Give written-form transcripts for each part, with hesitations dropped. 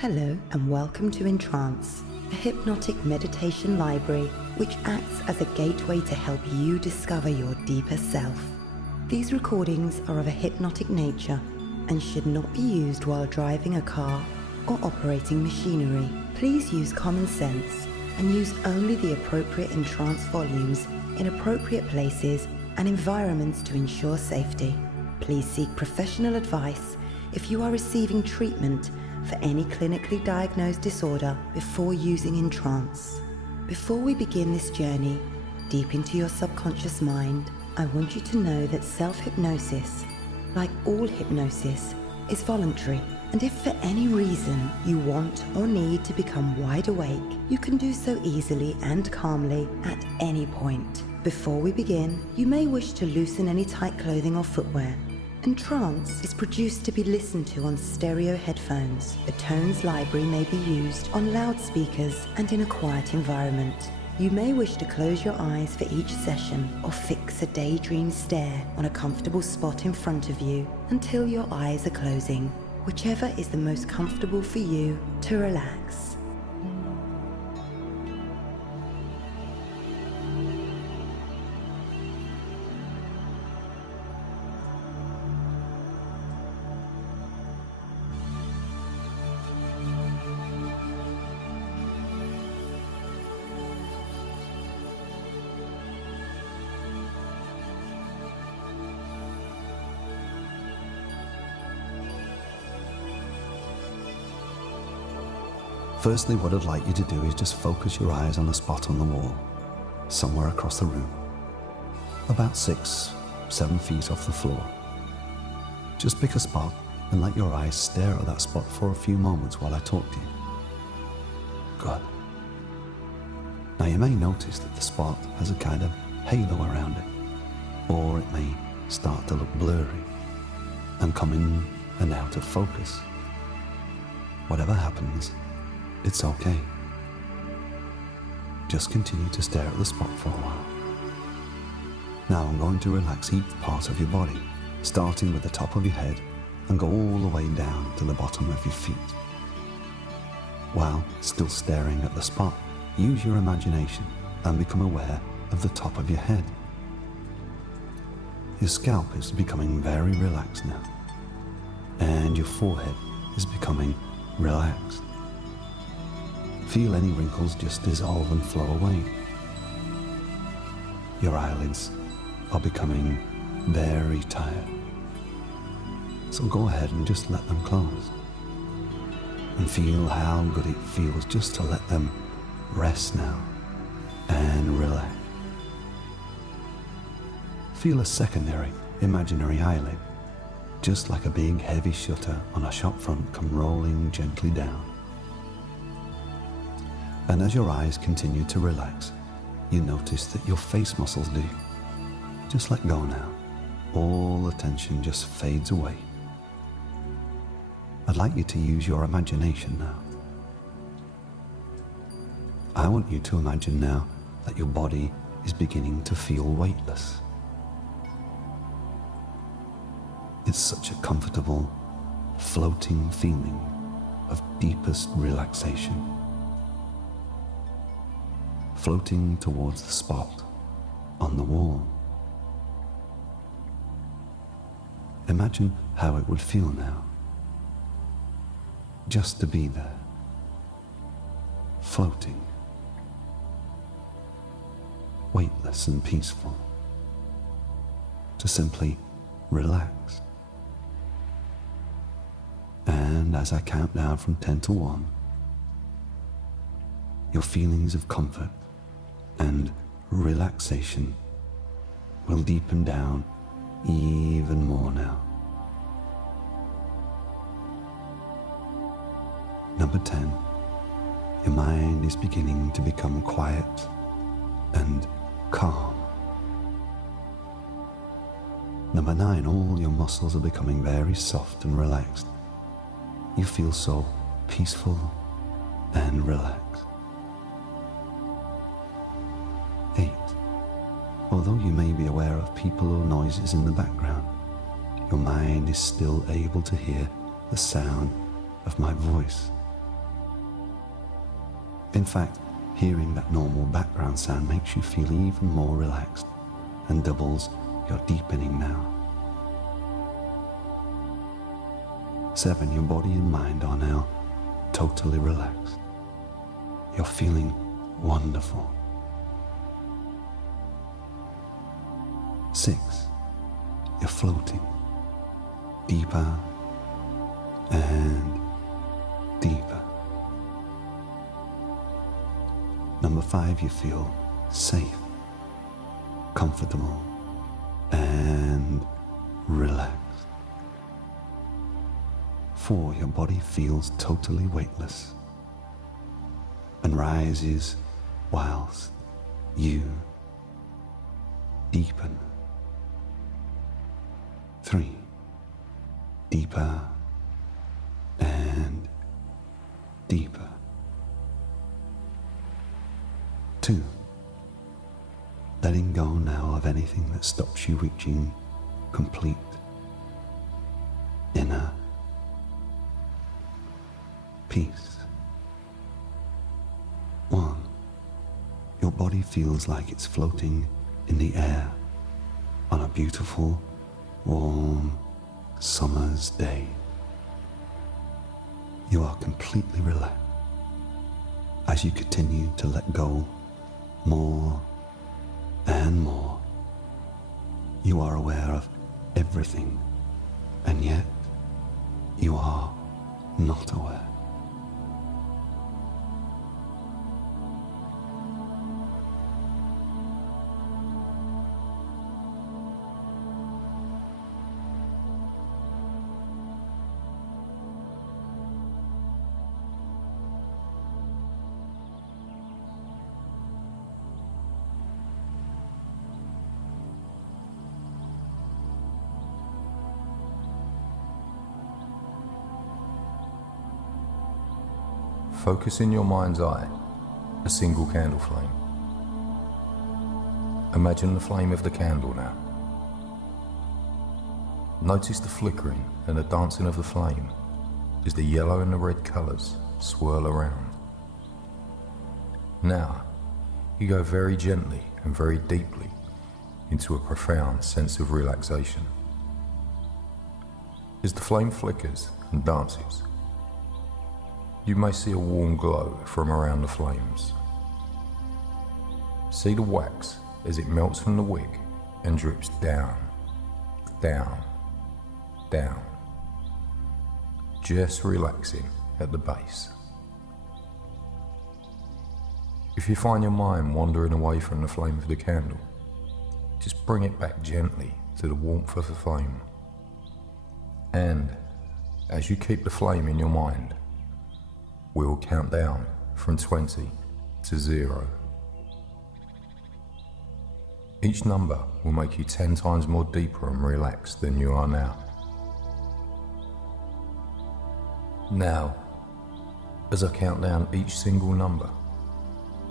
Hello and welcome to EnTrance, a hypnotic meditation library which acts as a gateway to help you discover your deeper self. These recordings are of a hypnotic nature and should not be used while driving a car or operating machinery. Please use common sense and use only the appropriate EnTrance volumes in appropriate places and environments to ensure safety. Please seek professional advice if you are receiving treatment for any clinically diagnosed disorder before using EnTrance. Before we begin this journey deep into your subconscious mind, I want you to know that self-hypnosis, like all hypnosis, is voluntary. And if for any reason you want or need to become wide awake, you can do so easily and calmly at any point. Before we begin, you may wish to loosen any tight clothing or footwear. EnTrance is produced to be listened to on stereo headphones. The Tones library may be used on loudspeakers and in a quiet environment. You may wish to close your eyes for each session or fix a daydream stare on a comfortable spot in front of you until your eyes are closing, whichever is the most comfortable for you to relax. Firstly, what I'd like you to do is just focus your eyes on a spot on the wall, somewhere across the room, about 6-7 feet off the floor. Just pick a spot and let your eyes stare at that spot for a few moments while I talk to you. Good. Now you may notice that the spot has a kind of halo around it, or it may start to look blurry and come in and out of focus. Whatever happens, it's okay. Just continue to stare at the spot for a while. Now I'm going to relax each part of your body, starting with the top of your head and go all the way down to the bottom of your feet. While still staring at the spot, use your imagination and become aware of the top of your head. Your scalp is becoming very relaxed now, and your forehead is becoming relaxed. Feel any wrinkles just dissolve and flow away. Your eyelids are becoming very tired. So go ahead and just let them close. And feel how good it feels just to let them rest now and relax. Feel a secondary imaginary eyelid, just like a big heavy shutter on a shop front, come rolling gently down. And as your eyes continue to relax, you notice that your face muscles do. Just let go now. All the tension just fades away. I'd like you to use your imagination now. I want you to imagine now that your body is beginning to feel weightless. It's such a comfortable, floating feeling of deepest relaxation. Floating towards the spot on the wall. Imagine how it would feel now, just to be there, floating, weightless and peaceful, to simply relax. And as I count down from 10 to 1, your feelings of comfort and relaxation will deepen down even more now. Number 10, your mind is beginning to become quiet and calm. Number 9, all your muscles are becoming very soft and relaxed. You feel so peaceful and relaxed. 8. Although you may be aware of people or noises in the background, your mind is still able to hear the sound of my voice In fact, hearing that normal background sound makes you feel even more relaxed and doubles your deepening now. 7. Your body and mind are now totally relaxed. You're feeling wonderful. 6. You're floating deeper and deeper. Number 5, you feel safe, comfortable, and relaxed. 4, your body feels totally weightless and rises whilst you deepen. 3, deeper and deeper. 2, letting go now of anything that stops you reaching complete inner peace. 1, your body feels like it's floating in the air on a beautiful, warm summer's day. You are completely relaxed. As you continue to let go more and more, you are aware of everything, and yet you are not aware. Focus in your mind's eye a single candle flame. Imagine the flame of the candle now. Notice the flickering and the dancing of the flame as the yellow and the red colours swirl around. Now, you go very gently and very deeply into a profound sense of relaxation. As the flame flickers and dances, you may see a warm glow from around the flames. See the wax as it melts from the wick and drips down, down, down, just relaxing at the base. If you find your mind wandering away from the flame of the candle, just bring it back gently to the warmth of the flame. And as you keep the flame in your mind, we will count down from 20 to 0. Each number will make you 10 times more deeper and relaxed than you are now. Now, as I count down each single number,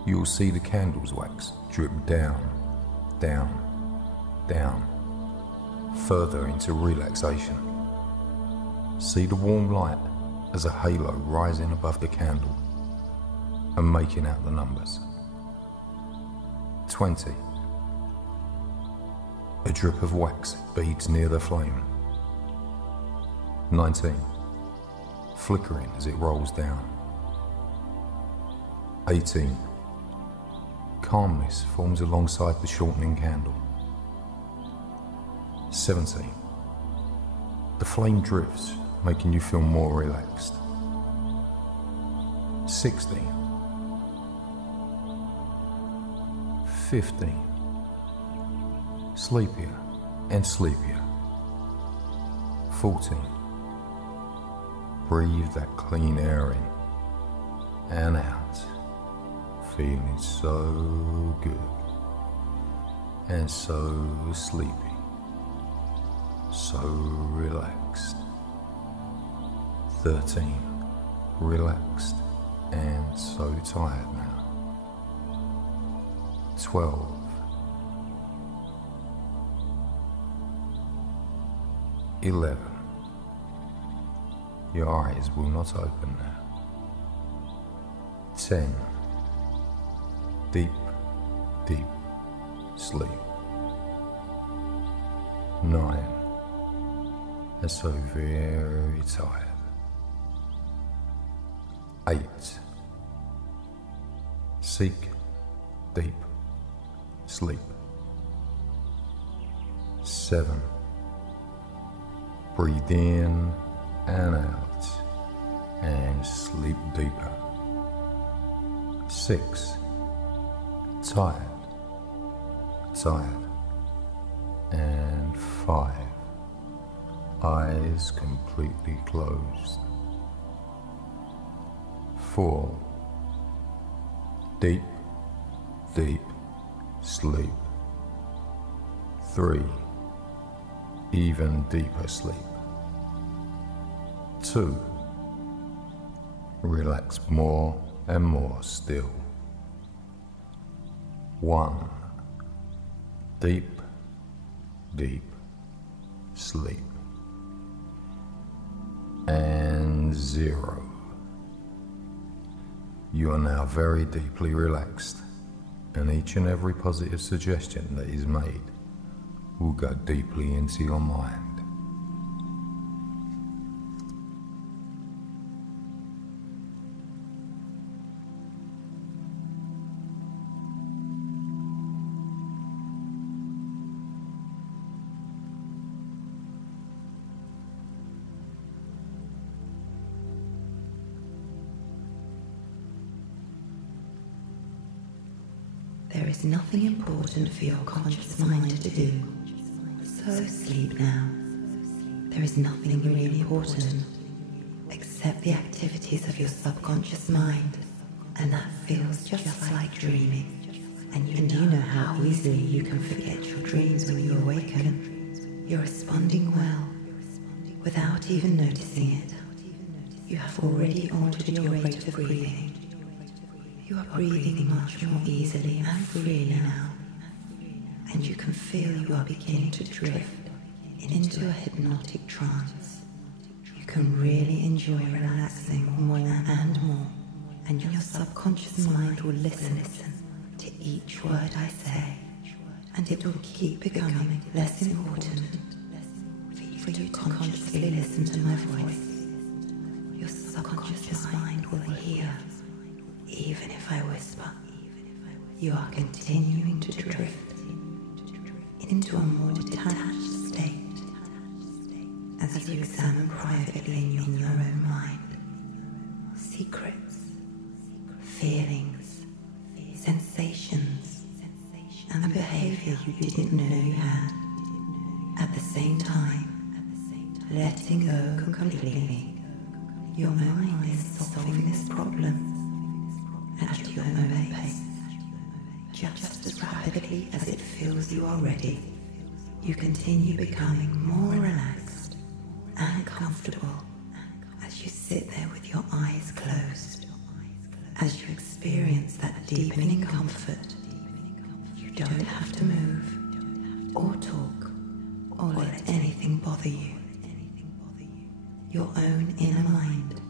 you will see the candle's wax drip down, down, down, further into relaxation. See the warm light as a halo rising above the candle and making out the numbers. 20. A drip of wax beads near the flame. 19. Flickering as it rolls down. 18. Calmness forms alongside the shortening candle. 17. The flame drifts, making you feel more relaxed. 16. 15. Sleepier and sleepier. 14. Breathe that clean air in and out, feeling so good and so sleepy, so relaxed. 13. Relaxed and so tired now. 12. Eleven. Your eyes will not open now. 10. deep, deep sleep. 9. Are so very tired. 8. Seek deep sleep. 7. Breathe in and out and sleep deeper. 6. Tired, tired. And 5. Eyes completely closed. 4. Deep, deep sleep. 3. Even deeper sleep. 2. Relax more and more still. 1. Deep, deep sleep. And 0. You are now very deeply relaxed, and each and every positive suggestion that is made will go deeply into your mind. There is nothing important for your conscious mind to do, so sleep now. There is nothing really important except the activities of your subconscious mind, and that feels just like dreaming. And you know how easily you can forget your dreams when you awaken. You're responding well, without even noticing it. You have already altered your rate of breathing. You are breathing much more easily and freely now, and you can feel you are beginning to drift into a hypnotic trance. You can really enjoy relaxing more and more, and your subconscious mind will listen to each word I say, and it will keep becoming less important for you to consciously listen to my voice. Your subconscious mind will hear. Even if I whisper, you are continuing to drift into a more detached state as you examine privately in your own mind secrets, feelings, sensations, and the behavior you didn't know you had. At the same time, letting go completely. Your mind is solving this problem at your own pace, just as rapidly as it feels you are ready. You continue becoming more relaxed and comfortable as you sit there with your eyes closed, as you experience that deepening comfort. You don't have to move or talk or let anything bother you. Your own inner mind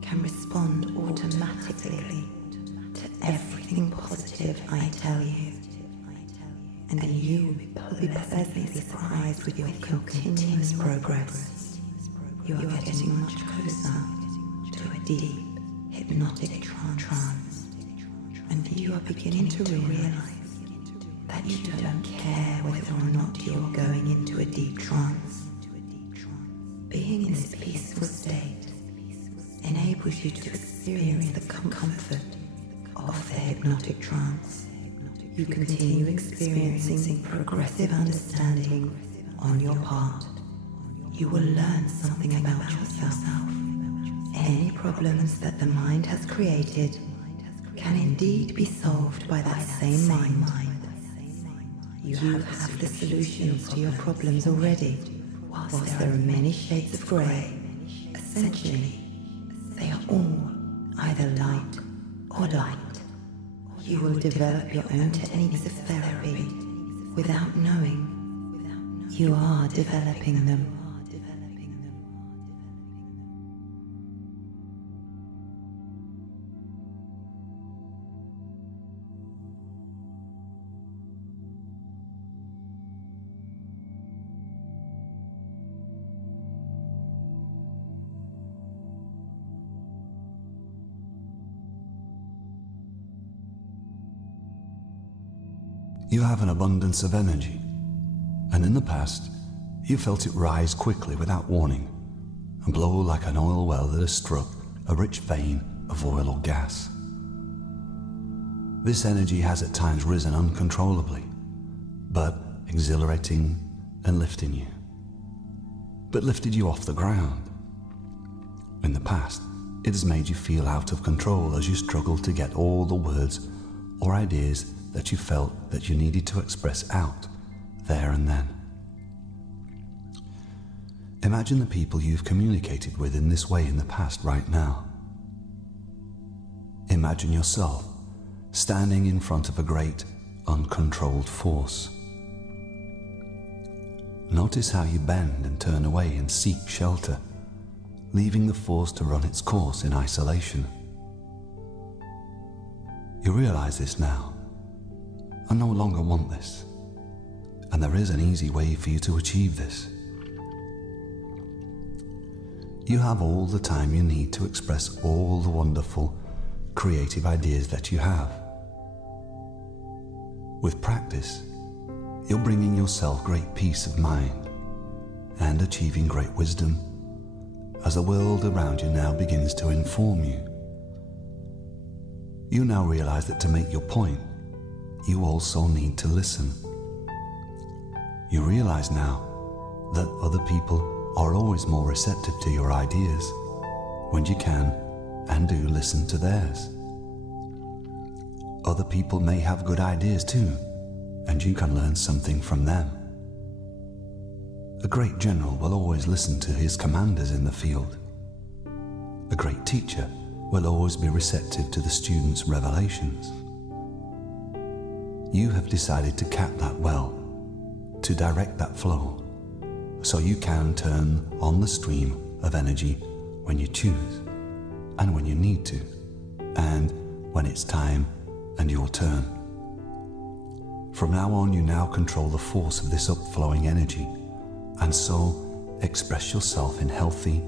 can respond automatically to everything positive I tell you, and you will be pleasantly surprised with your continuous progress. You are getting much closer to a deep hypnotic trance, and you are beginning to realize that you don't care whether or not you're going into a deep trance. Being in this peaceful state enables you to experience the comfort of the hypnotic trance. You continue experiencing progressive understanding on your part. You will learn something about yourself. Any problems that the mind has created can indeed be solved by that same mind. You have the solutions to your problems already. Whilst there are many shades of grey, essentially, they are all either light or light. You will develop your own techniques of therapy without knowing you are developing them. You have an abundance of energy, and in the past, you felt it rise quickly without warning and blow like an oil well that has struck a rich vein of oil or gas. This energy has at times risen uncontrollably, but exhilarating and lifting you, but lifted you off the ground. In the past, it has made you feel out of control as you struggled to get all the words or ideas that you felt that you needed to express out there and then. Imagine the people you've communicated with in this way in the past right now. Imagine yourself standing in front of a great, uncontrolled force. Notice how you bend and turn away and seek shelter, leaving the force to run its course in isolation. You realize this now. I no longer want this, and there is an easy way for you to achieve this. You have all the time you need to express all the wonderful, creative ideas that you have. With practice, you're bringing yourself great peace of mind and achieving great wisdom as the world around you now begins to inform you. You now realize that to make your point, you also need to listen. You realize now that other people are always more receptive to your ideas when you can and do listen to theirs. Other people may have good ideas too, and you can learn something from them. A great general will always listen to his commanders in the field. A great teacher will always be receptive to the student's revelations. You have decided to cap that well, to direct that flow, so you can turn on the stream of energy when you choose, and when you need to, and when it's time and your turn. From now on, you now control the force of this upflowing energy, and so express yourself in healthy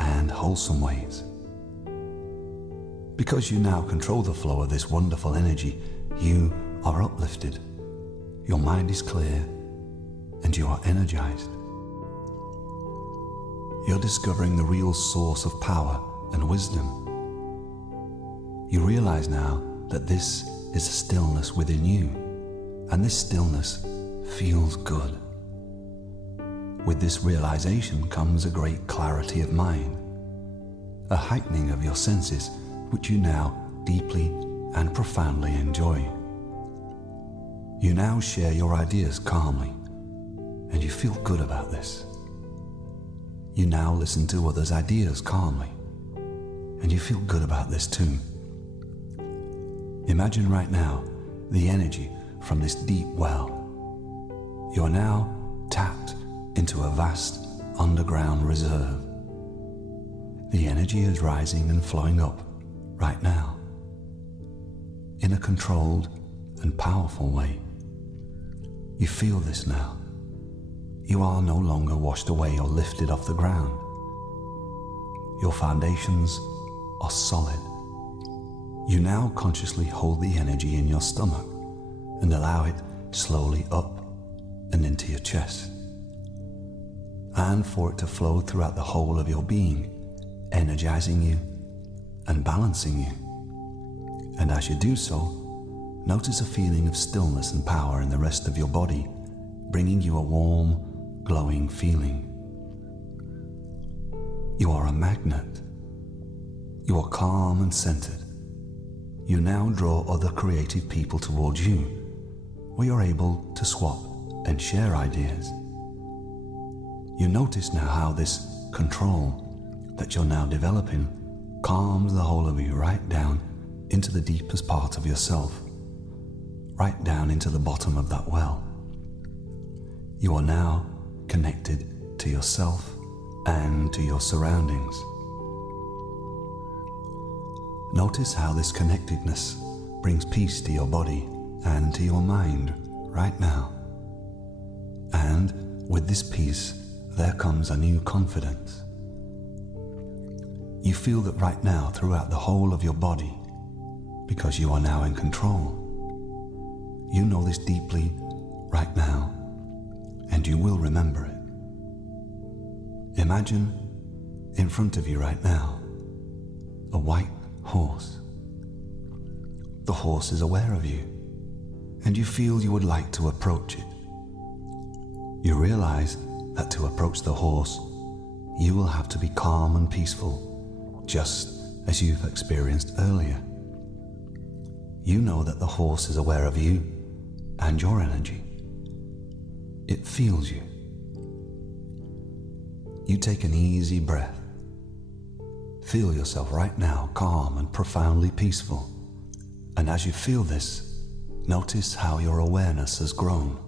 and wholesome ways. Because you now control the flow of this wonderful energy, you are uplifted, your mind is clear, and you are energized. You're discovering the real source of power and wisdom. You realize now that this is a stillness within you, and this stillness feels good. With this realization comes a great clarity of mind, a heightening of your senses, which you now deeply and profoundly enjoy. You now share your ideas calmly, and you feel good about this. You now listen to others' ideas calmly, and you feel good about this too. Imagine right now the energy from this deep well. You are now tapped into a vast underground reserve. The energy is rising and flowing up right now in a controlled and powerful way. You feel this now. You are no longer washed away or lifted off the ground. Your foundations are solid. You now consciously hold the energy in your stomach and allow it slowly up and into your chest, and for it to flow throughout the whole of your being, energizing you and balancing you. And as you do so, notice a feeling of stillness and power in the rest of your body, bringing you a warm, glowing feeling. You are a magnet. You are calm and centered. You now draw other creative people towards you, where you're able to swap and share ideas. You notice now how this control that you're now developing calms the whole of you right down into the deepest part of yourself, right down into the bottom of that well. You are now connected to yourself and to your surroundings. Notice how this connectedness brings peace to your body and to your mind right now. And with this peace, there comes a new confidence. You feel that right now throughout the whole of your body, because you are now in control. You know this deeply right now, and you will remember it. Imagine in front of you right now a white horse. The horse is aware of you, and you feel you would like to approach it. You realize that to approach the horse, you will have to be calm and peaceful, just as you've experienced earlier. You know that the horse is aware of you and your energy. It feels you. You take an easy breath. Feel yourself right now calm and profoundly peaceful. And as you feel this, notice how your awareness has grown.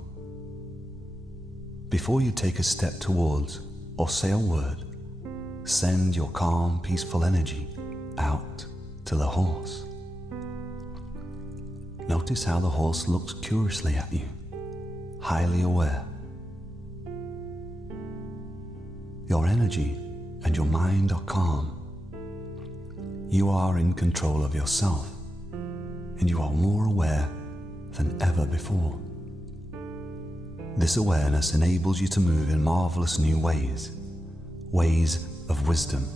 Before you take a step towards or say a word, send your calm, peaceful energy out to the horse. Notice how the horse looks curiously at you, highly aware. Your energy and your mind are calm. You are in control of yourself, and you are more aware than ever before. This awareness enables you to move in marvelous new ways, ways of wisdom.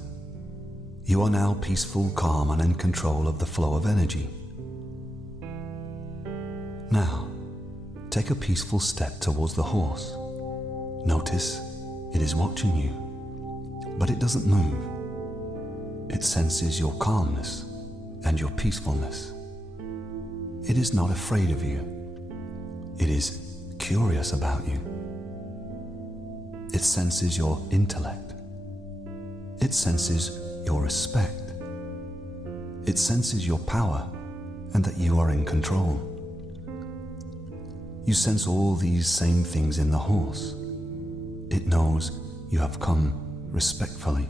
You are now peaceful, calm, and in control of the flow of energy. Now, take a peaceful step towards the horse. Notice it is watching you, but it doesn't move. It senses your calmness and your peacefulness. It is not afraid of you. It is curious about you. It senses your intellect. It senses your respect. It senses your power and that you are in control. You sense all these same things in the horse. It knows you have come respectfully.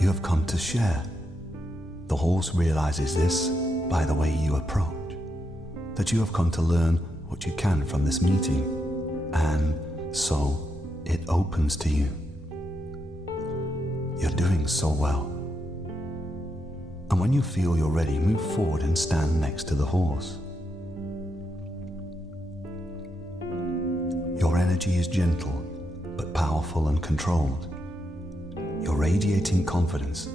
You have come to share. The horse realizes this by the way you approach, that you have come to learn what you can from this meeting, and so it opens to you. You're doing so well. And when you feel you're ready, move forward and stand next to the horse. Your energy is gentle, but powerful and controlled. You're radiating confidence,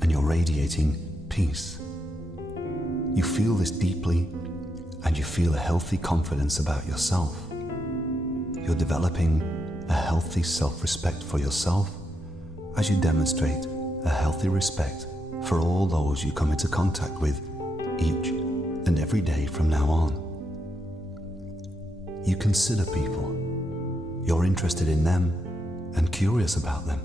and you're radiating peace. You feel this deeply, and you feel a healthy confidence about yourself. You're developing a healthy self-respect for yourself as you demonstrate a healthy respect for all those you come into contact with each and every day from now on. You consider people. You're interested in them and curious about them.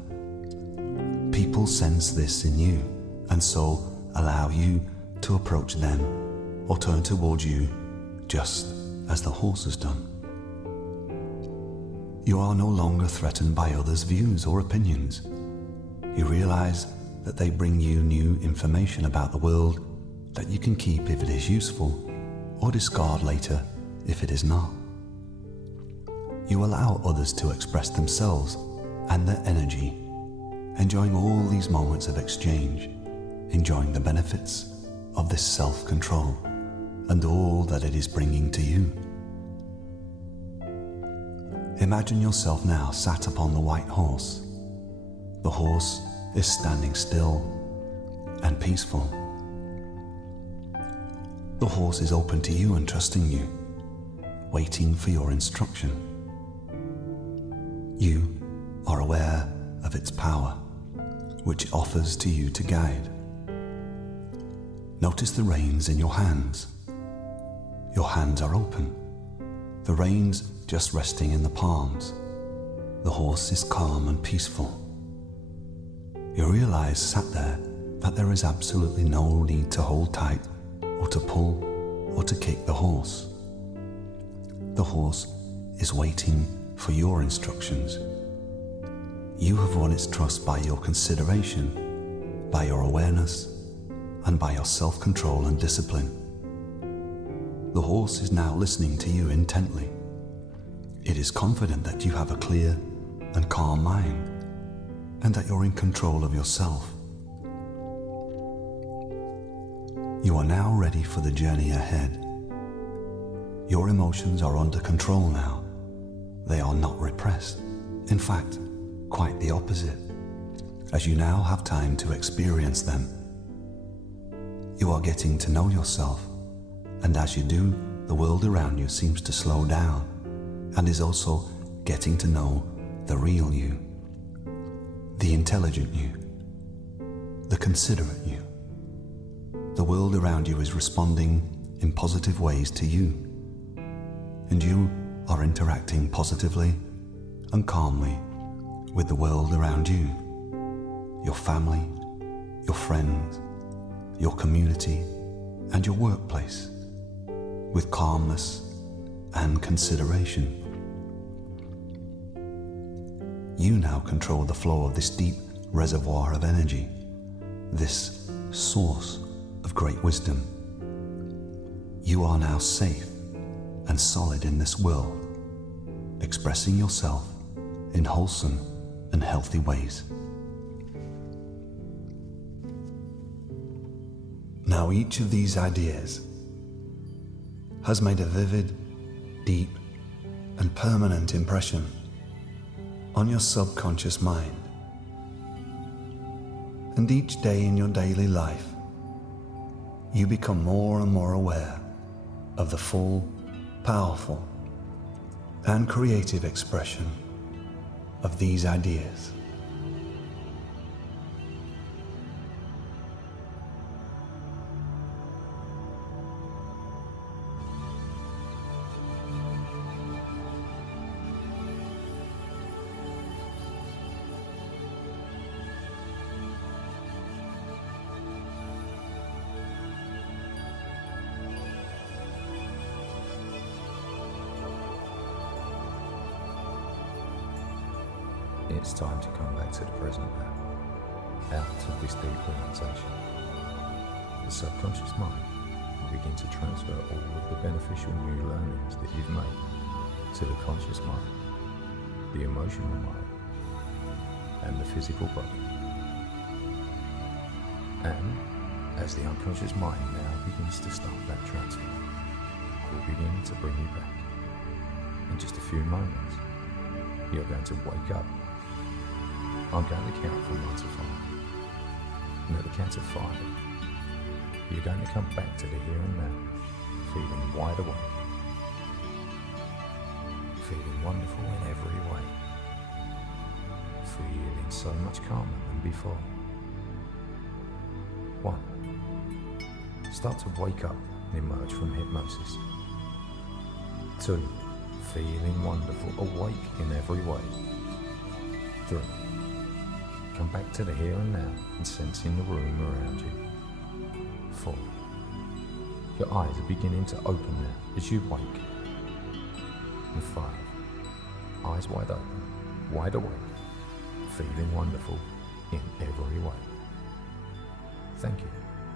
People sense this in you, and so allow you to approach them or turn towards you just as the horse has done. You are no longer threatened by others' views or opinions. You realize that they bring you new information about the world that you can keep if it is useful, or discard later if it is not. You allow others to express themselves and their energy, enjoying all these moments of exchange, enjoying the benefits of this self-control and all that it is bringing to you. Imagine yourself now sat upon the white horse. The horse is standing still and peaceful. The horse is open to you and trusting you, waiting for your instruction. You are aware of its power, which it offers to you to guide. Notice the reins in your hands. Your hands are open, the reins just resting in the palms. The horse is calm and peaceful. You realize, sat there, that there is absolutely no need to hold tight or to pull or to kick the horse. The horse is waiting for your instructions. You have won its trust by your consideration, by your awareness, and by your self-control and discipline. The horse is now listening to you intently. It is confident that you have a clear and calm mind, and that you're in control of yourself. You are now ready for the journey ahead. Your emotions are under control now. They are not repressed. In fact, quite the opposite, as you now have time to experience them. You are getting to know yourself, and as you do, the world around you seems to slow down and is also getting to know the real you, the intelligent you, the considerate you. The world around you is responding in positive ways to you, and you are interacting positively and calmly with the world around you, your family, your friends, your community, and your workplace, with calmness and consideration. You now control the flow of this deep reservoir of energy, this source of great wisdom. You are now safe and solid in this world, expressing yourself in wholesome and healthy ways. Now each of these ideas has made a vivid, deep, and permanent impression on your subconscious mind. And each day in your daily life, you become more and more aware of the full, powerful, and creative expression of these ideas. It's time to come back to the present now, out of this deep relaxation. The subconscious mind will begin to transfer all of the beneficial new learnings that you've made to the conscious mind, the emotional mind, and the physical body. And as the unconscious mind now begins to start that transfer, we'll begin to bring you back. In just a few moments, you're going to wake up. I'm going to count from 1 to 5. And at the count of 5, you're going to come back to the here and now, feeling wide awake, feeling wonderful in every way, feeling so much calmer than before. 1. Start to wake up and emerge from hypnosis. 2. Feeling wonderful, awake in every way. 3. Come back to the here and now and sensing the room around you. 4. Your eyes are beginning to open now as you wake. And 5. Eyes wide open, wide awake, feeling wonderful in every way. Thank you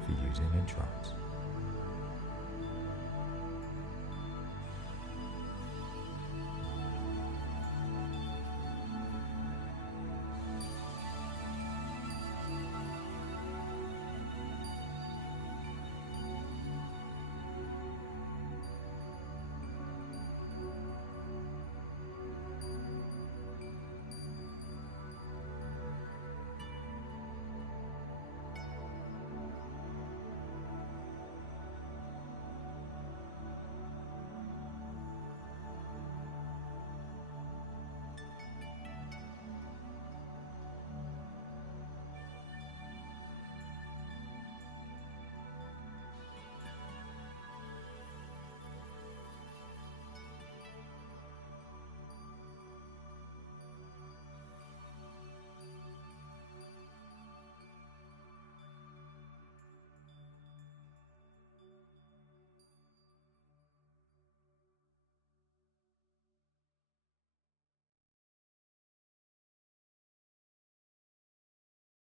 for using EnTrance.